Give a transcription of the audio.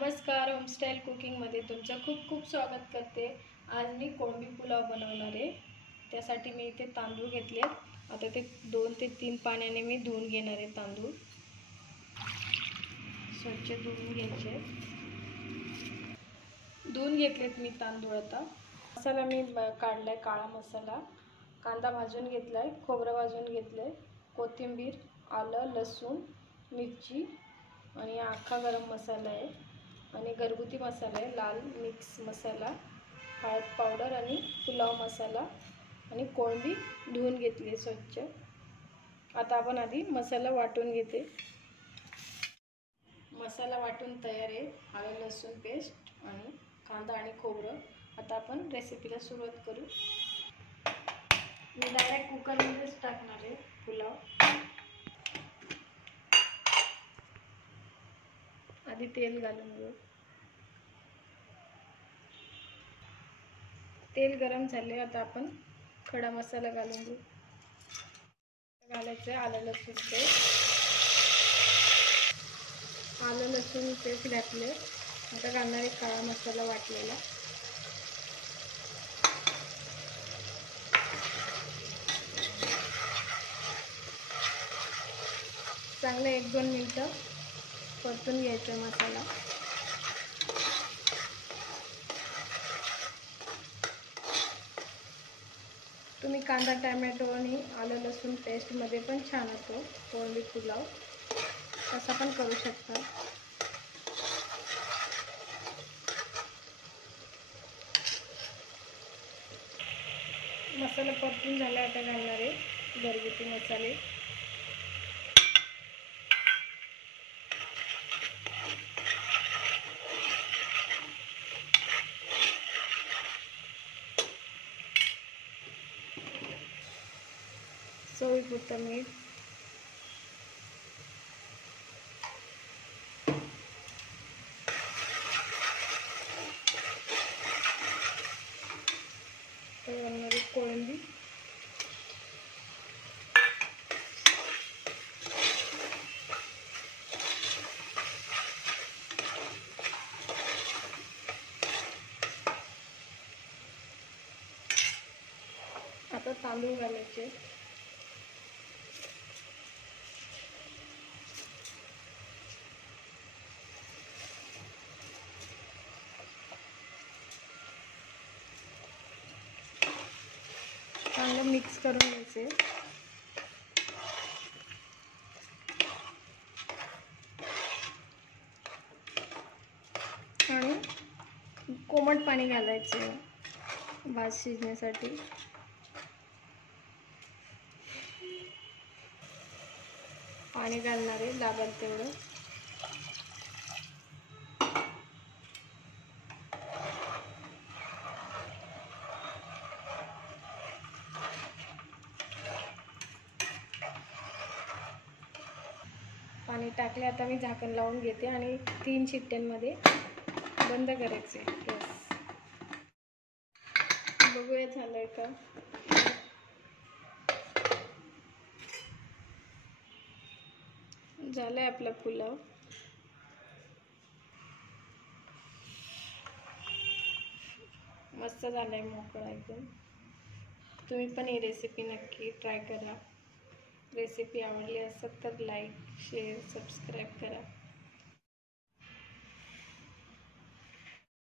नमस्कार, होमस्टाईल कुकिंगमध्ये तुमचं खूप खूप स्वागत करते। आज मी कोळंबी पुलाव बनवणार आहे। त्यासाठी मी इथे तांदूळ घेतले। आता ते 2 ते 3 पाण्याने मी धुवून घेणार आहे। तांदूळ स्वच्छ धुवून घ्यायचे। धुवून घेतलेत मी तांदूळ। आता मसाला मी काढलाय, काळा मसाला, कांदा भाजून घेतलाय, खोबरं भाजून घेतलंय, कोथिंबीर, आलं, लसूण, मिरची आणि अख्खा गरम मसाला आहे आणि घरगुती मसाला आहे, लाल मिक्स मसाला, हळद पावडर आणि पुलाव मसाला आणि कोळंबी धुवून घेतली स्वच्छ। आता आपण आधी मसाला वाटून घेते। मसाला वाटून तयार आहे। आलं लसूण पेस्ट आणि कांदा आणि खोबरं। आता आपण रेसिपीला सुरुवात करू। मी डायरेक्ट कुकरमध्येच टाकणार आहे पुलाव। आधी तेल घालून घेऊ। तेल गरम झाले, आता आपण खडा मसाला घालून घेऊ। घालायचं आलं लसूण पेस्ट, आलं लसूण पेस्ट घातले। आता घालणार आहे काळा मसाला वाटलेला। चांगलं 1-2 मिनिटं परतून घ्यायचा मसाला। तुम्ही कांदा टोमॅटो आणि आलं लसूण पेस्टमध्ये पण छान होतो कोळंबी पुलाव, तसा पण करू शकता। मसाला परतून झाला, आता घालणार आहे घरगुती मसाले। चवीपुरतं मीठ, घालणारी कोळंबी, आता तांदूळ घालायचे। चांगलं मिक्स करून घ्यायचे। आणि कोमट पाणी घालायचे भात शिजण्यासाठी। पाणी घालणार आहे लागेल तेवढं। पाणी टाकले, आता मी झाकण लावून घेते आणि 3 शिट्ट्यांमध्ये बंद करायचे गॅस। बघूया झालंय का। झालंय आपला पुलाव। मस्त झालाय, मोकळा एकदम। तुम्ही पण ही रेसिपी नक्की ट्राय करा। रेसिपी आवडली असेल तर लाईक, शेअर, सबस्क्राईब करा।